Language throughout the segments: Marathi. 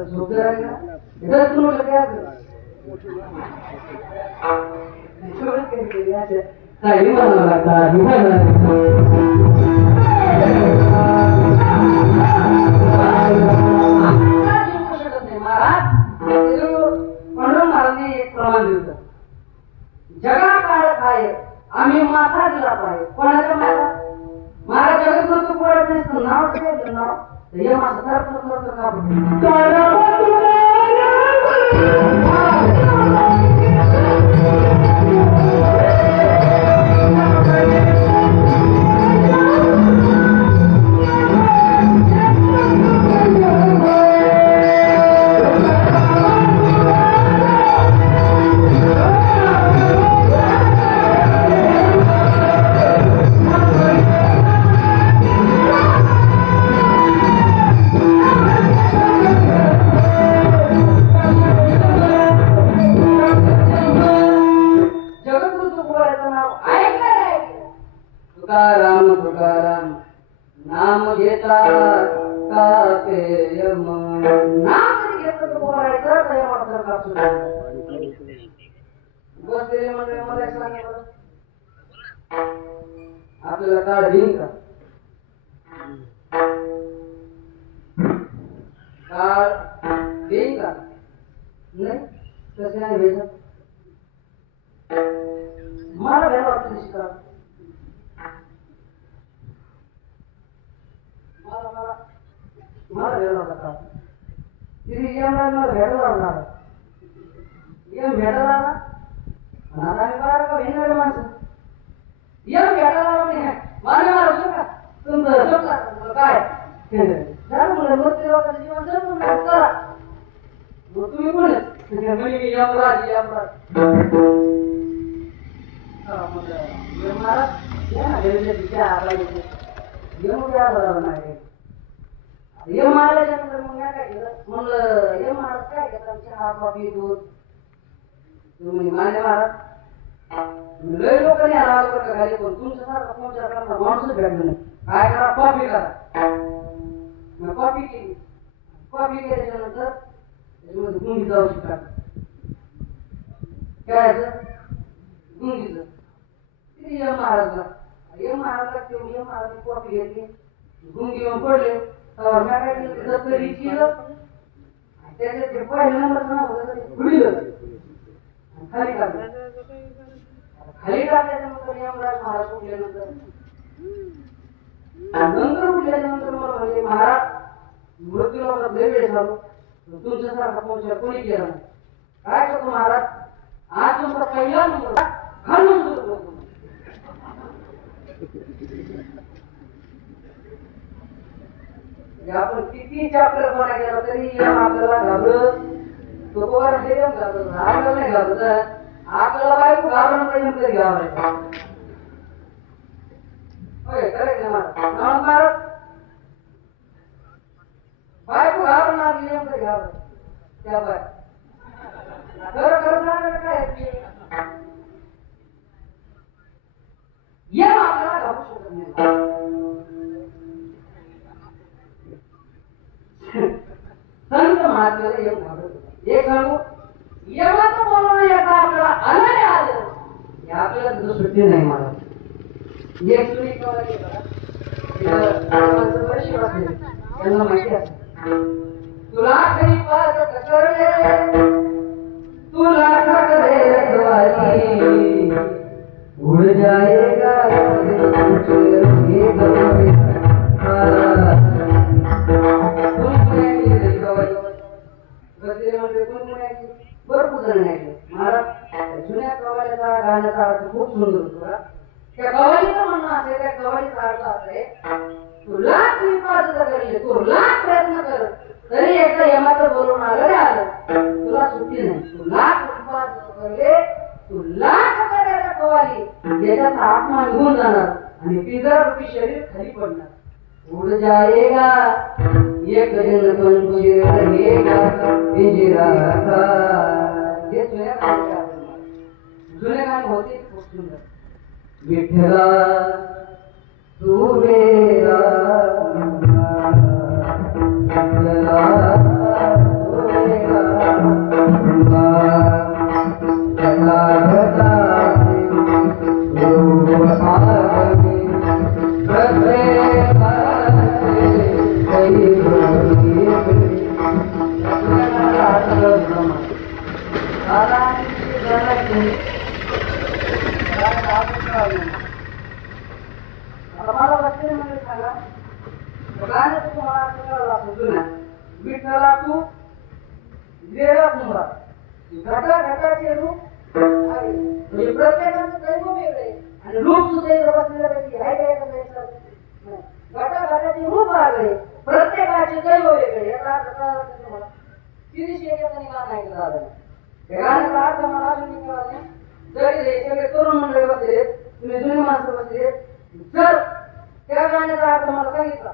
झोप जरा इधर तुम लोग क्या छोड़ के गया है साइड में लगाता एक प्रमाण दिलं जगा काढत आहे आम्ही माथा दिला पाहिजे कोणाच्या माथा मारा जगत नव्हतं कोणाचं नसतं नाव काय नाव हे माझं करत तुकाराम तुकाराम नाम घेता काके यम नाम घेतलं तर बोलायचं काय वाटतं का सुद्धा बसलेले म्हणजे मला एक सांगा बरं आपल्याला काळ देईन का काळ देईन का नाही तसं नाही घ्यायचं मला भेट वाटतं शिका मला भेटला होता तिथे मला भेटला होता भेटायला आला आता आम्ही बारा का भेटणारे माणसं भेटायला आला माने मारा का तुमचं समजा काय झालं म्हणलं मग ते लोकांचं जीवन जपून करा मग तुम्ही कोण म्हणजे यमराज यमराज महाराज या ना घरी नाही हे मारल्याच्यानंतर मग मी काय केलं म्हणलं हे महाराज काय केलं चहा कॉफी दूध तुम्ही मान्य महाराज लय लोकांनी आला बरं का घरी पण तुमच्यासारखा फोनच्या करणार माणूसच भेटलं नाही काय करा कॉफी करा मग कॉफी केली कॉफी केल्याच्यानंतर त्याच्यामध्ये गुंगीचं औषध टाकलं काय गुंगीचं तिथे ये महाराजला कॉफी घेतली गुंगी येऊन पडले तर मी काय केलं दप्तरी केलं त्याच्यात ते पहिल्या नंबरचं नाव होतं खुडीलं खाली टाकलं खाली टाकल्याच्यानंतर यमराज महाराज उठल्यानंतर नंतर उठल्याच्यानंतर मला म्हणजे महाराज मृत्यू लोकांना लय वेळ झालो तुमच्यासारखा पोहोचला कोणी केला नाही काय करतो महाराज आज तुमचा पहिला नंबर घालून सुरू करतो आपण किती चॅप्टर कोणा गेला तरी आपल्याला घाबरत तो कोण हे घाबरत आपल्याला नाही घाबरत आपल्याला बायको घाबरण पाहिजे तरी घाबरायचं होय करेक्ट ना महाराज बायको घाबरणार नियम तरी घाबरत त्या बाय खरं खरं सांगायला काय या आपल्याला घाबरू शकत नाही संत महात्म्याला एक घाबरत एक सांगू यमाचं बोलणं याचा आपल्याला आलं आलं हे आपल्याला सुट्टी नाही मला एक सुनी त्यांना माहिती आहे तुला खरी पाच करणे तुला करे रखवाली उड़ जाएगा भरपूर जण ऐकलं महाराज जुन्या कवालीचा गाण्याचा अर्थ खूप सुंदर होता त्या कवालीचं म्हणणं असे त्या कवालीचा अर्थ असे तू लाख विपाच करले तू लाख प्रयत्न कर तरी एकदा यमाचं बोलून आलं आलं तुला सुट्टी नाही तू लाख विपाच करले तू लाख करायला कवाली त्याच्यात आत्मा निघून जाणार आणि पिंजरा रूपी शरीर खाली पडणार उड़ जाएगा ये दिन पंछी रहेगा पिंजरा का ये जुने गाणे होते खूप सुंदर विठ्ठला तू मेरा विठ्ठला वेगळा कुंभा घटा घटाचे रूप आहे म्हणजे प्रत्येकाचं दैव वेगळे आणि रूप सुद्धा इथं बसलेल्या पैकी आहे काय का घटा घटाचे रूप वेगळे प्रत्येकाचे दैव वेगळे याचा अर्थ तुम्हाला किती शेजारी गाणं ऐकलं झालं हे गाण्याचा अर्थ मला अजून कळला नाही जरी सगळे तरुण मंडळी बसले तुम्ही जुनी माणसं बसले जर त्या गाण्याचा अर्थ मला सांगितला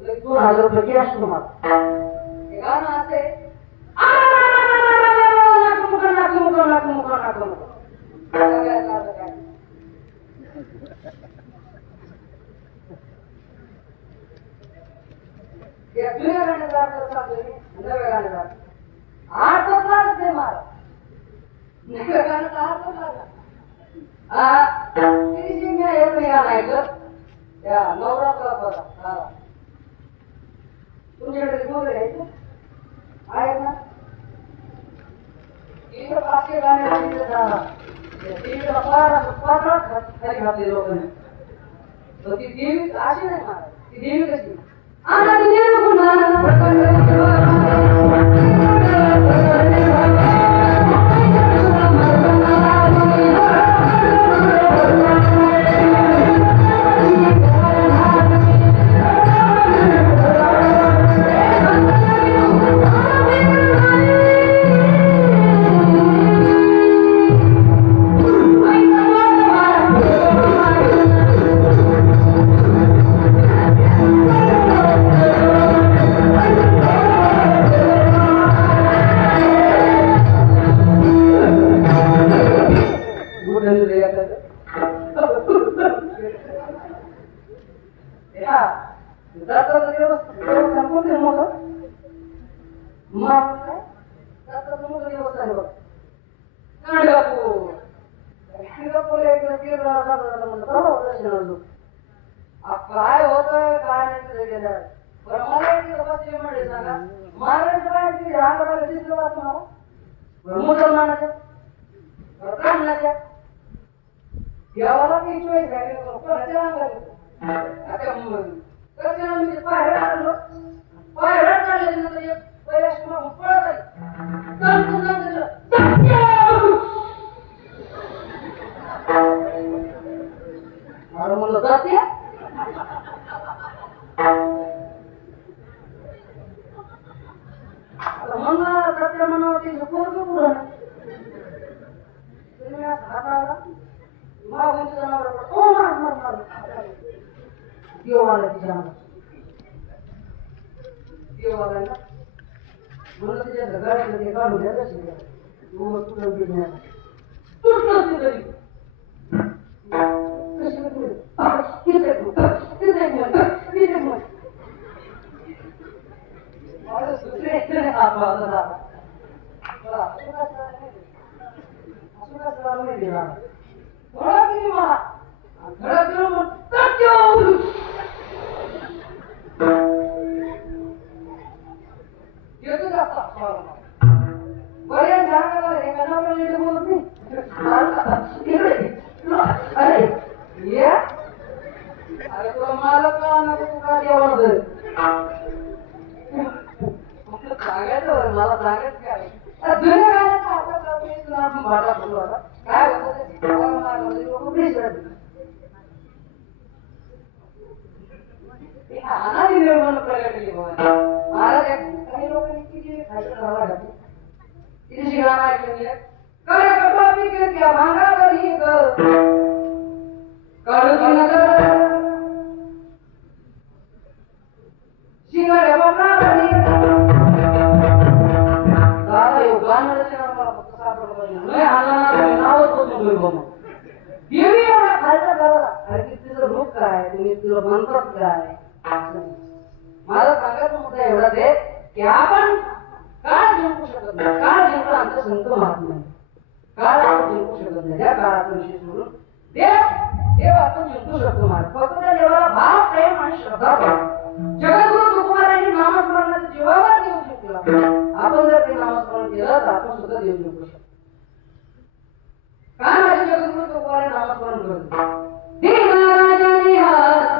2000 रुपये कॅश तुम्हाला हे गाणं असे जुन्या गाण्याचा अर्थ सांगतोय नव्या गाण्याचा अर्थच लागत नाही मला नव्या गाण्याचा अर्थच लागला गाणं ऐकलं त्या नवरात्रात तुमच्याकडे गोरे घ्यायचे आहेत ना इथं 500 गाणे टीव्हीला पारा खाली घातले लोकांनी तर ती देवी अशी नाही महाराज ती देवी कशी काय होत काय नाही पण मला म्हणजे सांगा महाराष्ट्र काय दिसलं तुम्हाला मुसलमानाच्या ब्राह्मणाच्या देवाला काही चॉईस आहे कोणाच्या आता कसं मी पायऱ्या काढलो पायऱ्या काढल्यानंतर पहिल्या शिवाय पळत अरे म्हणलं जाते म्हणलं सत्य म्हणावं ते पोरग पुरण तुम्ही हाताला मागून जनावर ओ मार मार मार देवाला तिच्या देवाला ना म्हणलं तिच्या गाड्याला ते काढून द्या तू तुला घेऊन तुटलं ते तरी अरे तुला मला का नको तू का देवाला सांगायचं मला सांगायचं काय जुन्या गाण्याचा अर्थ तुला भाडा बोलू आता काय अनादी निर्माण प्रगटली महाराज काही लोकांनी किती खायचं किती शिकायला ऐकलं काय कटवा पिके क्या भांगा करी काढूची नजर शिंगाड्या बाबा करी दादा यो गाणं रचना मला फक्त सापडलं पाहिजे नाही हालना नावच बोलतोय बाबा देवी एवढा खायचा झाला अरे तिचं रूप काय तुम्ही तुला म्हणतात काय मला सांगायचं मुद्दा एवढाच आहे की आपण काळ जिंकू शकत नाही काळ जिंकला आमचा संत महात्मा काळ आपण जिंकू शकत नाही त्या काळाचा विषय सोडून देव आपण जिंकू शकतो महाराज फक्त त्या देवाला भाव प्रेम आणि श्रद्धा जगद्गुरु तुकोबारायांनी नामस्मरणाच्या जीवावर देऊ जिंकला आपण जर ते नामस्मरण केलं तर आपण सुद्धा देव जिंकू शकतो काय माझे जगद्गुरु तुकोबाराय नामस्मरण करतो देवाराजाने हात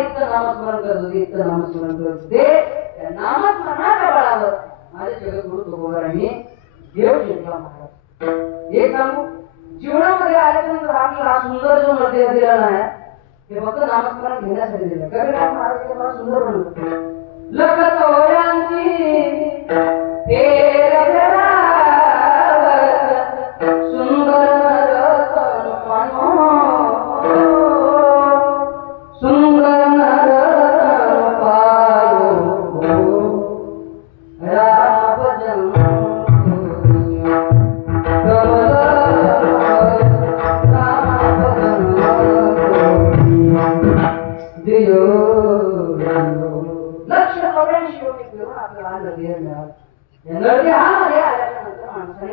इतकं नामस्मरण करत होते, इतकं नामस्मरण करत होते. त्या नामस्मरणाच्या बळावर माझे जगद्गुरु तुकोबारायांनी देव जिंकला महाराज. एक सांगू, जीवनामध्ये आल्याच्या नंतर आपल्याला हा सुंदर जो मर्यादा दिलेला आहे ते फक्त नामस्मरण घेण्यासाठी दिलं. कबीरदास महाराज मला सुंदर म्हणतात, लखत ओळ्यांची फेर सुंदर सुंदर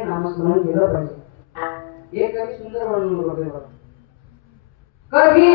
नामस्मरण केलं पाहिजे. एक कवी सुंदर वर्णन वगैरे बघा, कधी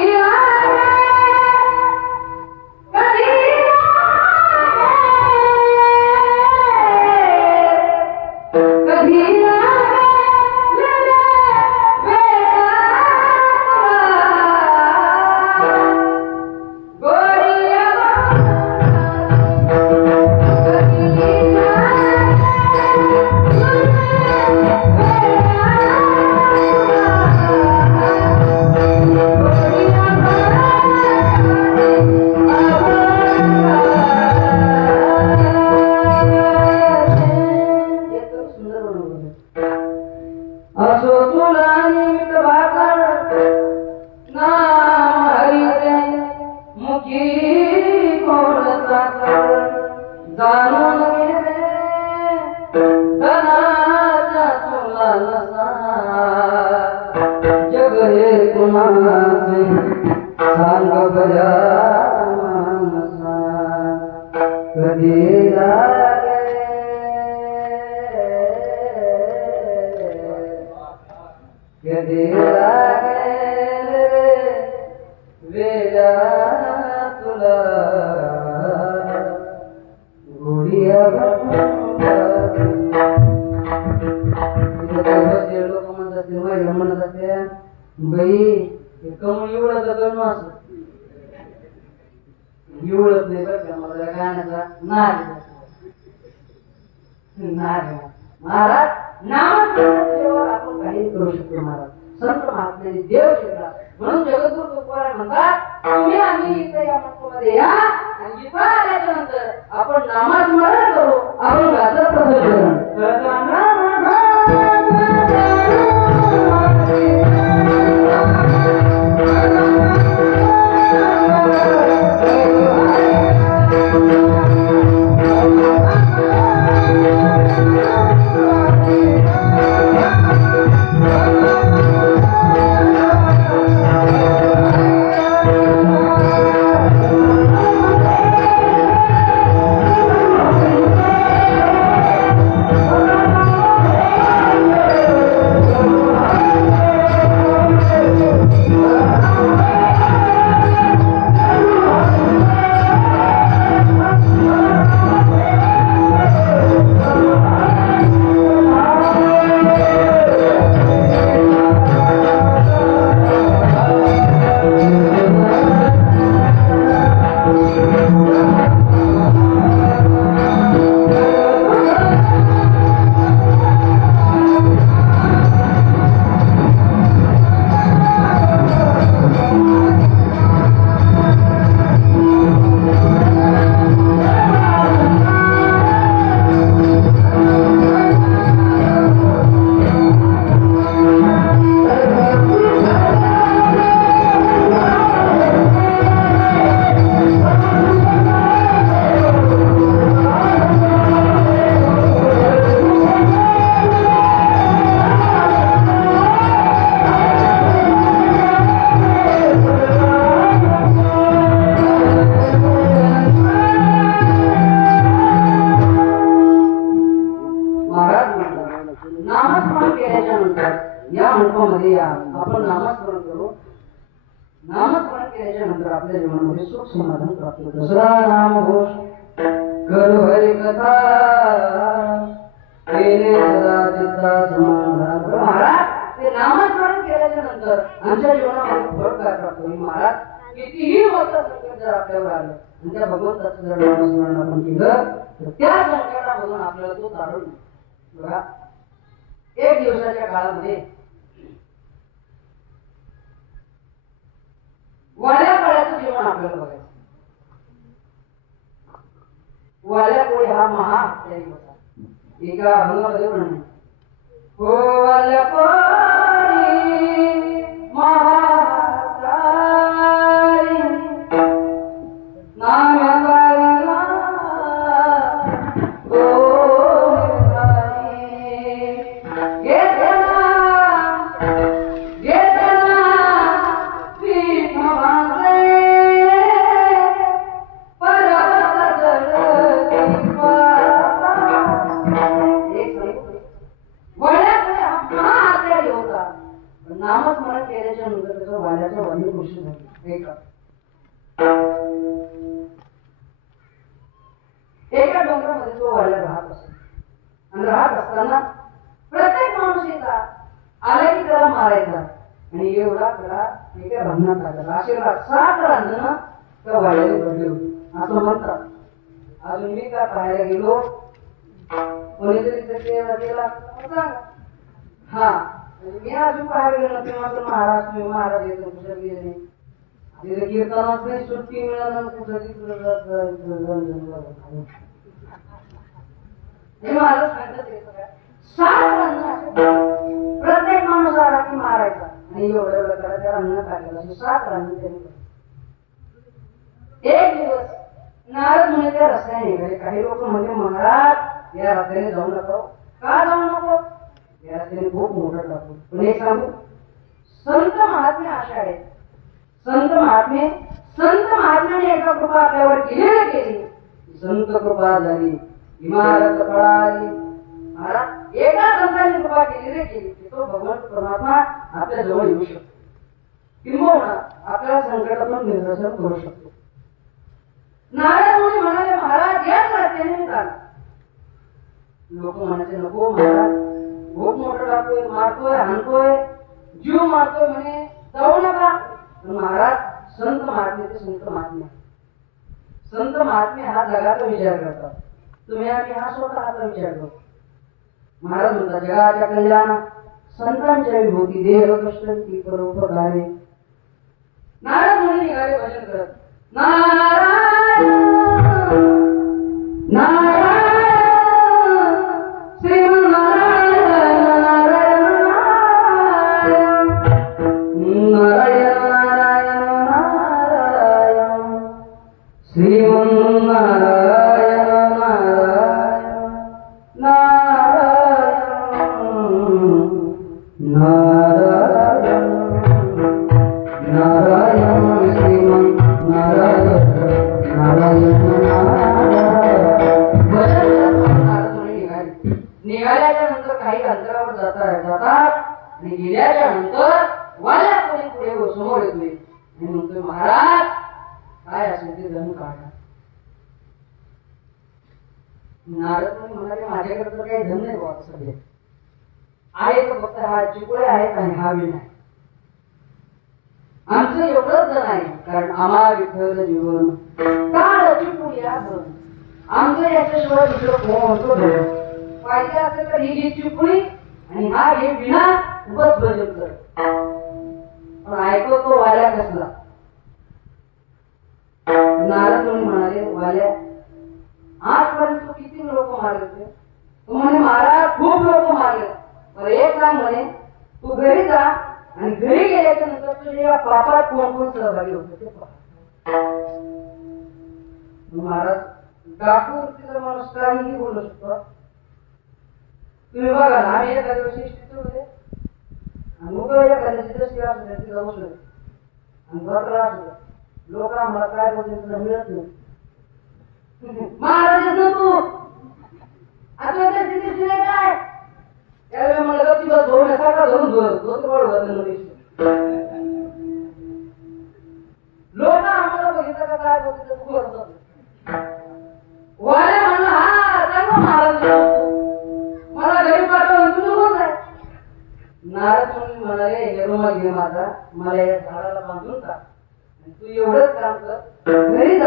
महाराज नामस्मरणावर आपण काही करू शकतो. महाराज संत महात्म्यांनी देव शिकला म्हणून जगद्गुरु तुकोबाराय म्हणतात, तुम्ही आम्ही इथे या मंदिरामध्ये या आणि इथं आल्याच्या नंतर आपण नामस्मरण करू. आपण गाजत आपण नामस्मरण करू. नामस्मरण केल्याच्या नंतर आपल्या जीवनामध्ये सुख समाधान प्राप्त होतं. दुसरा नामघोष करू हरी कथा केले सदा चित्ता समाधान. महाराज ते नामस्मरण केल्याच्या नंतर आमच्या जीवनामध्ये फळ काय प्राप्त होईल. महाराज कितीही मोठं संकट जर आपल्यावर आलं आणि त्या भगवंताचं जर नामस्मरण आपण केलं तर त्या संकटामधून आपल्याला तो तारून बघा. एक दिवसाच्या काळामध्ये वाड्या काळाचं जीवन आपल्याला बघायचं. वाड्या कोळी हा महाहत्यारी होता. एका अभंगामध्ये म्हणून हो वाल्या कोळी महाहत्यारी नाम्याला नामस्मरण केल्याच्या नंतर त्याचा वाड्याचा वायू घोषित झाली. एका डोंगरामध्ये तो वाड्या राहत असतो आणि राहत असताना प्रत्येक माणूस येता आला की त्याला मारायचा आणि एवढा त्याला एका रांगणात टाकला. असे 7 रांगणं त्या वाड्याने भरले होते असं म्हणतात. अजून मी काय पाहायला गेलो कोणीतरी गेला हा मी अजून पाहायला गेलो ते मात्र महाराज येतो कुठं गेले नाही तिथे कीर्तनाच नाही सुट्टी मिळालं कुठं प्रत्येक माणूस आला की मारायचा आणि एवढं करायचं अन्न टाकायला 7 रांगण त्यांनी. एक दिवस नारद मुनी त्या रस्त्याने निघाले. काही लोक म्हणजे महाराज या रस्त्याने जाऊ नका. का जाऊ नको? या रस्त्याने खूप मोठं टाकू. पण एक सांगू संत महात्मे अशा आहेत. संत महात्म्याने एका कृपा आपल्यावर केली संत कृपा झाली इमारत पळाली. महाराज एका संतांनी कृपा केली की तो भगवंत परमात्मा आपल्या जवळ येऊ शकतो किंबहुना आपल्या संकटातून निर्देशन करू शकतो. नारद मुनी म्हणाले महाराज याच रस्त्याने मी चाललो. लोक म्हणायचे नको महाराज खूप मोठं टाकतोय मारतोय हाणतोय जीव मारतोय म्हणे जाऊ नका. महाराज संत महात्मे हा जगाचा विचार करतात. तुम्ही आम्ही हा स्वतःचा विचार करतो. महाराज म्हणतात जगाच्या कल्याण संतांच्या विभूती देह कष्टी परोपकारे. नारद मुनी निघाले भजन करत नारायण नारायण श्रीमन्नारायण नारायण नारायण नारायण नारायण श्रीमन्नारायण नारायण नारायण नारायण नारायण श्रीमन्नारायण नारायण निघाल्याच्या नंतर काही अंतरावर जातात आणि गेल्याच्या नंतर वाल्या कोणी पुढे समोर येतोय आणि म्हणतोय महाराज काय असेल ते जणू काढा. नारद मुनी म्हणाले माझ्याकडे तर काही धन नाही बाबा सध्या आहे तर फक्त हा चिकोळे आहेत आणि हा विण आहे. आमचं एवढंच धन आहे कारण आम्हा विठ्ठल जीवन काळ चिपुया धन आमचं याच्याशिवाय दुसरं कोणतं धन पाहिजे असेल तर ही चिपुळी आणि हा हे विणा बस भजन कर. पण ऐकतो तो वाल्या कसला. नारद मुनी म्हणाले वाल्या आजपर्यंत किती लोक मारले ते. तू म्हणे महाराज खूप लोक मारले. बरं एक सांग म्हणे तू घरी जा आणि घरी गेल्याच्या नंतर तुझ्या या पापात कोण कोण सहभागी होते ते पहा. महाराज डाकू वृत्तीचा माणूस काहीही बोलू शकतो. तुम्ही बघा ना आम्ही एखाद्या दिवशी होते आणि मग एखाद्याची दृष्टी असू द्या तिला बसलो आणि बरं असू द्या लोक आम्हाला काय बोलते तुला मिळत नाही. महाराज ना तू आता स्थिती काय त्यावेळी मला गप्पी बस धोरण्यासारखा धरून धोतर लोक आम्हाला बघितलं का काय बोलते वाले म्हणलं हा चांगला महाराज मला घरी पाठवून तुम्ही कोण आहे. नारद मुनी म्हणाले हे रुमाल घे माझा मला या झाडाला बांधून टाक आणि तू एवढंच काम कर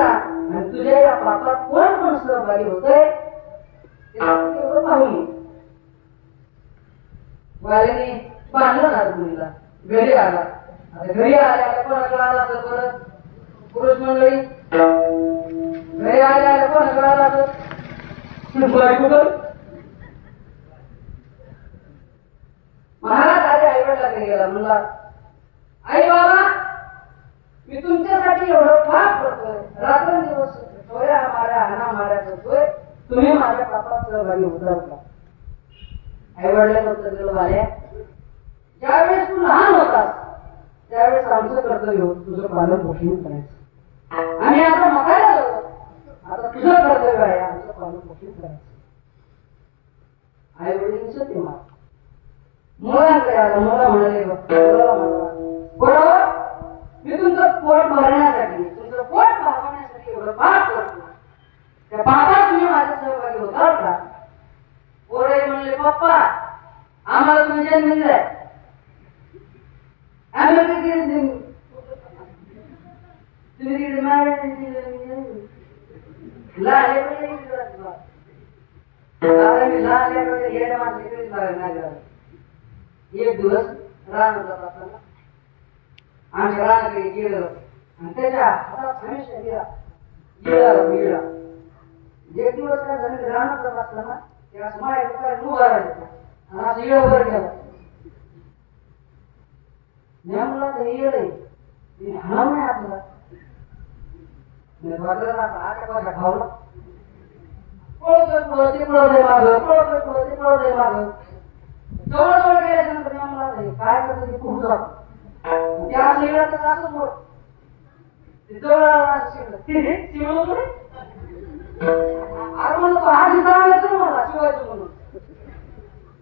ना आणि तुझ्या या पापात कोण कोण सहभागी होतंय एवढं पाहून ये. वाल्याने बांधलं ना मुलीला, घरी आला. आता घरी आल्याला कोणाकडे आला असेल बरं पुरुष मंडळी? घरी आल्याला कोणाकडे आला असेल? महाराज आधी आई वडिलाकडे गेला, म्हणला आई बाबा मी तुमच्यासाठी एवढं पाप करतोय, रात्रंदिवस चोऱ्या माऱ्या हाना माऱ्या करतोय, तुम्ही माझ्या पापात सहभागी होता का? आई वडिलांना उत्तर दिलं, वाल्या ज्यावेळेस तू लहान होतास त्यावेळेस आमचं कर्तव्य होतं तुझं पालन पोषण करायचं. आम्ही आता मकायला लागलो, आता तुझं कर्तव्य आहे आमचं पालन पोषण करायचं. आई वडील सत्य मार मुलांकडे आला, मुला म्हणाले बरोबर मी तुमचं पोट भरण्यासाठी तुमचं पोट भागवण्यासाठी एवढं पाप करतो, त्या पापात तुम्ही माझ्या सहभागी होता का? पोरे म्हणले पप्पा आम्हाला तुम्ही जन्म दिलाय, आम्ही तुम्ही एक दिवस रान जात असताना आमच्या रानाकडे गेलं आणि त्याच्या हातात हमेशा गिळा. एक दिवस काय झालं, रानात जात असताना त्या समाज उभा राहिला आणि असं इळं वर गेला. नेमला तर इळ आहे हाणव नाही आपला आटा खावला पळतोय पुढं ते पळतोय मागं, पळतोय पुढं ते पळतोय मागं. जवळ गेल्यानंतर नेमला काय करतो ते खूप जातो त्या असं इळाचं असंच मोड जवळ अरे म्हणतो हा दिसा मला शिवायचं म्हणून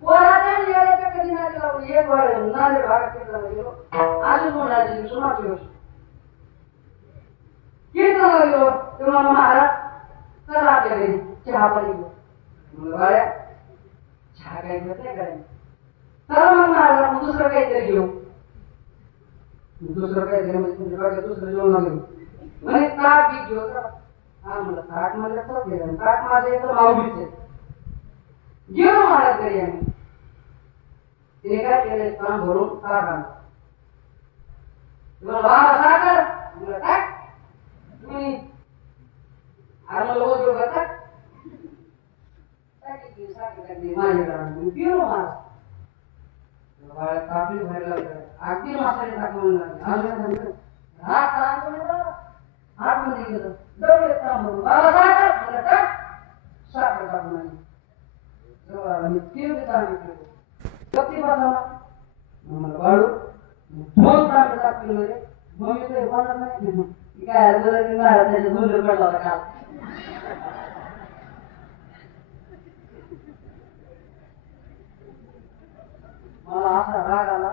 पोराच्या येण्याच्या कधी नाही लावून एक वाढ नाले भागात गेलो अशीच म्हणायची सुनाची गोष्ट कीर्तनाला गेलो तेव्हा महाराज चला आपल्या घरी चहा पाणी घेऊ. बाळ्या चहा काही घेत नाही करायचं, चला मग महाराज आपण दुसरं काहीतरी घेऊ. दुसरं काहीतरी म्हणजे तुमच्याकडे दुसरं जेवण घेऊ म्हणे ताट बी घेऊ. हा म्हणलं ताट म्हणलं तर ताट माझं एकदम आवडीच आहे. गेलो महाराज घरी आम्ही, तिने काय केलं काम भरून ताट आणलं. बाबा साखर म्हणलं टाक तुम्ही अरे मला ओझं करता माझ्याकडे पिलो महाराज कापली व्हायला लागलं अगदी मासाने टाकून लागले हात मध्ये गेलं डबले काम भरून बाबा साखर म्हणलं टाक साखर टाकून आली तीन कती बसावा मला बाळू दोन तांबे टाकले मध्ये मम्मी काही होणार नाही काय त्याच्या दोन पडला होता काल. मला असा राग आला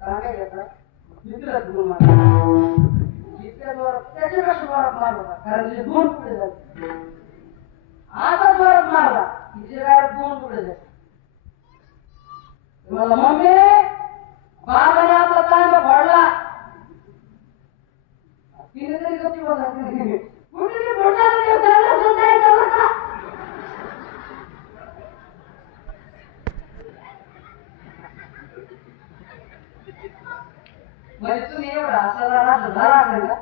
तांबे घेतला दुसऱ्या दोन मारला इतक्या जोरात त्याच्यापेक्षा जोरात मारला होता कारण तिचे दोन पुढे झाले. असा जोरात मारला तिचे काय दोन पुढे झाले. मला मम्मी बाबाने आपला तांबा फोडला तिने तरी गप्पी बसायची कुठे फोडला म्हणजे तुम्ही एवढा असा झाला असेल का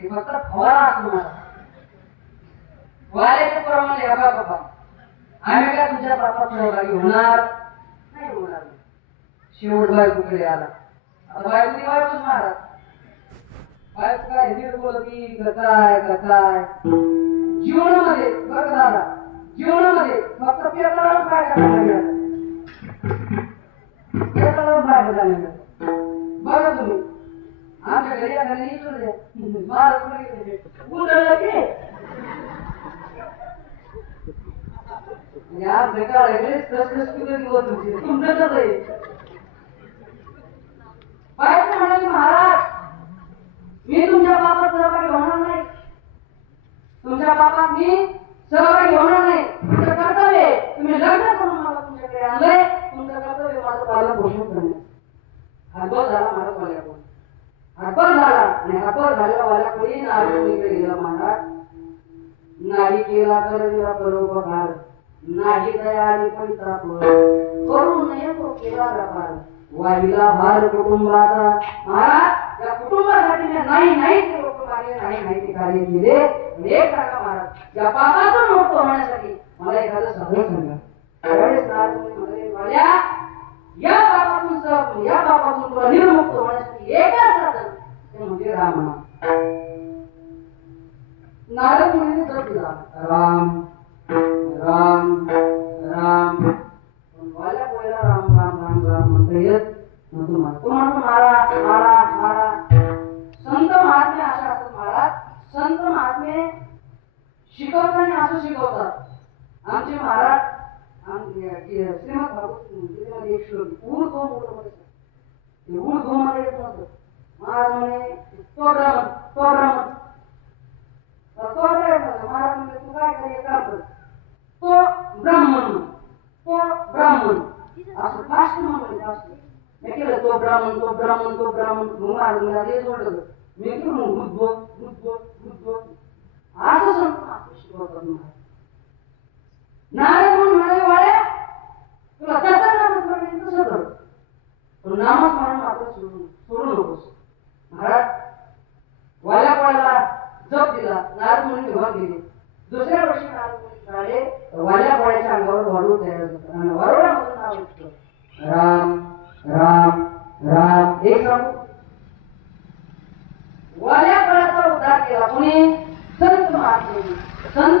हे फक्त फवारा असतो मला वाल्याचे प्रमाणे हवा बाबा आम्ही काय तुझ्या बापात सहभागी होणार नाही होणार. शेवट बायकोकडे आला. आता बायकोनी बायकोच महाराज बायको काय हिंदीत बोलती काय जीवनामध्ये बघ दादा जीवनामध्ये फक्त पेपरावर काय करायला पेपरावर काय करायला बघा तुम्ही आमच्या घरी घरी महाराज उडलं की या बेकार तुमचं कसं आहे बायको म्हणाली महाराज मी तुमच्या बापात सहभागी होणार नाही, तुमच्या बापात मी सहभागी होणार नाही. तुमचं कर्तव्य तुम्ही लग्न करून मला तुमच्याकडे आणलंय, तुमचं कर्तव्य माझं पालन पोषण करणे. हा बस झाला महाराज बोलल्या हातभर झाला आणि हातभर झालेला वाला कोणी नारदमुनीकडे गेला महाराज. नाही केला तर दिला परोपकार, नाही दया आणि परिताप, करू नये तो केला व्यापार, वाहिला भार कुटुंबाचा. महाराज या कुटुंबासाठी मी नाही ते लोक मारले, नाही ते कार्य केले. एक सांगा महाराज, या पापातून मुक्त होण्यासाठी मला एखादं साधन सांगा. त्यावेळेस नारदमुनी म्हणाले, वाल्या या पापातून तुला निर्मुक्त होण्यासाठी एकच साधन, ते म्हणजे रामनाम. नारद मुनीने जप दिला, राम राम राम. वाल्या कोयला राम राम राम राम म्हणता येत नव्हतं. तो म्हणतो मारा मारा मारा. संत महात्मे अशा असतात महाराज. संत महात्मे शिकवताना असं शिकवतात. आमचे महाराज श्रीमद भागवत एक श्लोक ऊर दो मध्ये ऊर दो मध्ये येत नव्हतं. महाराज म्हणे तो ब्राह्मण महाराज म्हणजे तू काय करे काम कर, तो ब्राह्मण असं फास्ट म्हणलं. मी केलं तो ब्राह्मण महाराज मला हे सोडलं. मी केलं बुद्ध असं संत शिकवतात. नारद म्हणून म्हणाले, वाड्या तुला तसं नामस्मरण तसं कर, पण नामस्मरण मात्र सोडू नकोस. महाराज वाल्या कोळ्याला जप दिला. नारद मुनी घेऊन गेले. दुसऱ्या वर्षी नारद मुनी आले. वाल्या कोळ्याच्या अंगावर वारुळ तयार होतं आणि वारुळामधून नाव उठलं, राम राम राम. एक सांगू, वाल्या कोळ्याचा उद्धार केला कोणी? संत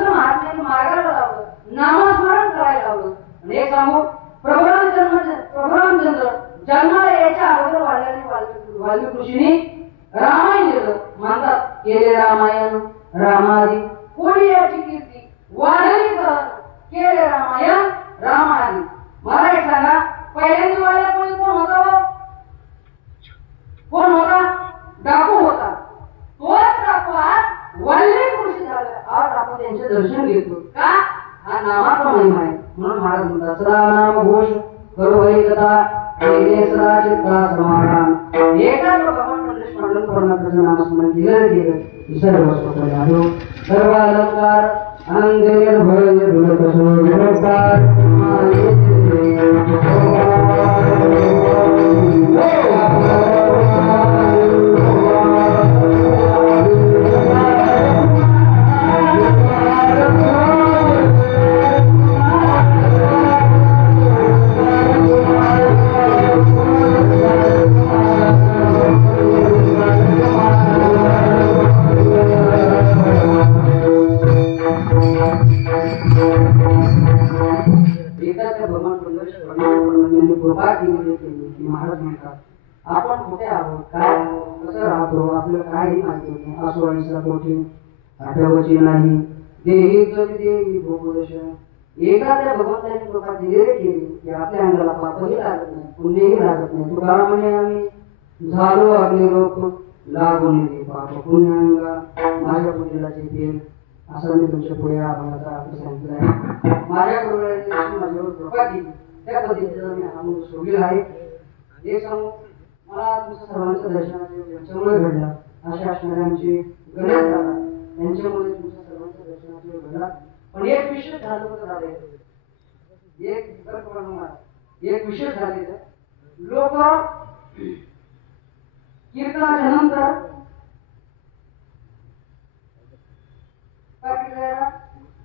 महात्म्यांनी मार्गाला लावलं, नामस्मरण करायला लावलं. आणि एक सांगू, प्रभू रामचंद्र जन्माला यायच्या अगोदर वाल्मिक ऋषींनी रामायण लिहिलं. म्हणतात केले रामायण रामादी कोणी याची कीर्ती वाढली केले रामायण रामादी. मला एक सांगा, पहिल्यांदा वाल्या कोणी कोण होता? डाकू होता. तोच डाकू आज वाल्मिक ऋषी झाला. आज आपण त्यांचे दर्शन घेतो का? हा नामाचा महिमा आहे. म्हणून महाराज म्हणतात, सदा नाम घोष करो हरिकथा सदा चित्ता समाधान. एकाच भगवान मंडळी मंडळ परमात्म्याचं नामस्मरण केलं सर्व स्वतः आहे. सर्व अलंकार आनंद निर्भय निर्भय निर्भय महाराज म्हणतात, आपण कुठे आहोत, काय कसं राहतो, आपल्याला काही माहिती नाही. असो कोठी आठवची नाही देहीच देही भोगदश. एकदा त्या भगवंताने कृपा दिली केली की आपल्या अंगाला पापही लागत नाही, पुण्यही लागत नाही. तुला म्हणे आम्ही झालो अग्निरोप लागून पाप पुण्यांगा माझ्या पुण्याचे तेल. असं मी तुमच्या पुढे आभाराचा अर्थ सांगितलं आहे. माझ्या गुरुवारी माझ्यावर कृपा केली, त्या पद्धतीचा मी हा मुलं सोडलेला आहे. हे सांगू, मला तुमच्या सर्वांच्या दर्शनाचे यांच्यामुळे घडला. अशा असणारे आमचे गणेश दादा यांच्यामुळे तुमच्या सर्वांच्या दर्शनाचे घडला. पण एक विषय झालं होतं दादा, एक विषय झालेलं. लोक कीर्तनाच्या नंतर पाकिट द्यायला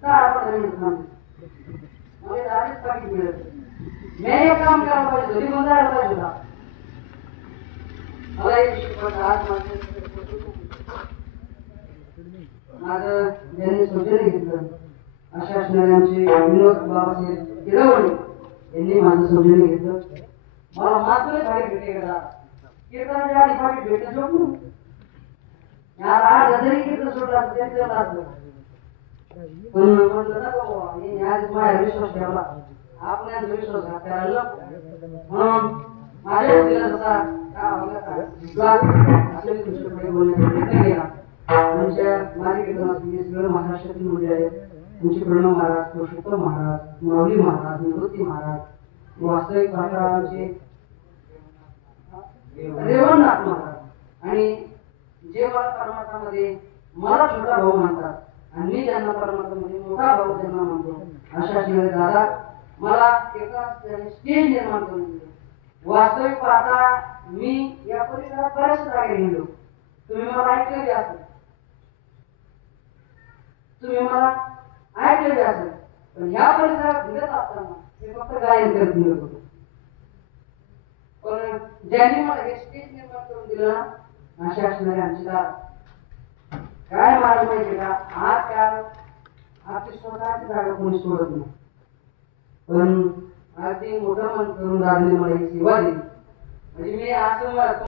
10-15 मिनिट थांबले. मला डायरेक्ट पाकिट मिळत. मी एक काम करायला पाहिजे, घरी बंद राहायला पाहिजे होता. मला एक विषय आज माझं ज्यांनी सौजन्य घेतलं अशा असणारे आमचे विनोद बाबासाहेब किरवणे यांनी माझं सौजन्य घेतलं. मला मात्र बाहेर भेटे गेला कीर्तनाच्या आधी पाकिट भेटलं झोपून यार 8,000 कीर्तन सोडला त्यांचं असलं. पण म्हटलं ना बाबा हे आज माझ्या विश्वास ठेवला, आपण यांचा विश्वास करायला म्हणून माझ्या बुद्धीला जसा असं मी तुमच्याकडे बोलण्याचा प्रयत्न केला. आमच्या माझ्या कीर्तनात सगळं महाराष्ट्रातील मुली आहेत. तुमचे प्रणव महाराज, पुरुषोत्तम महाराज, माऊली महाराज, निवृत्ती महाराज, वास्तविक महाराजांचे रेवणनाथ महाराज आणि परमार्थामध्ये मला छोटा भाऊ म्हणतात आणि मी त्यांना परमार्थामध्ये मोठा भाऊ त्यांना म्हणतो. अशा शिवाय दादा मला एका स्टेज निर्माण करून दिली. वास्तविक पाहता मी या परिसरात बऱ्याच जागे गेलो. तुम्ही मला ऐकलेले असेल, पण या परिसरात फिरत असताना मी फक्त गायन करत फिरत होतो. पण ज्यांनी मला हे स्टेज निर्माण करून दिलं ना, अशा असणारे आमचे दादा. काय मला माहिती का, आजकाल आपली स्वतःची जागा कोणी सोडत नाही. पण अगदी मोठं मन करून दादाने मला ही सेवा दिली. म्हणजे मी असं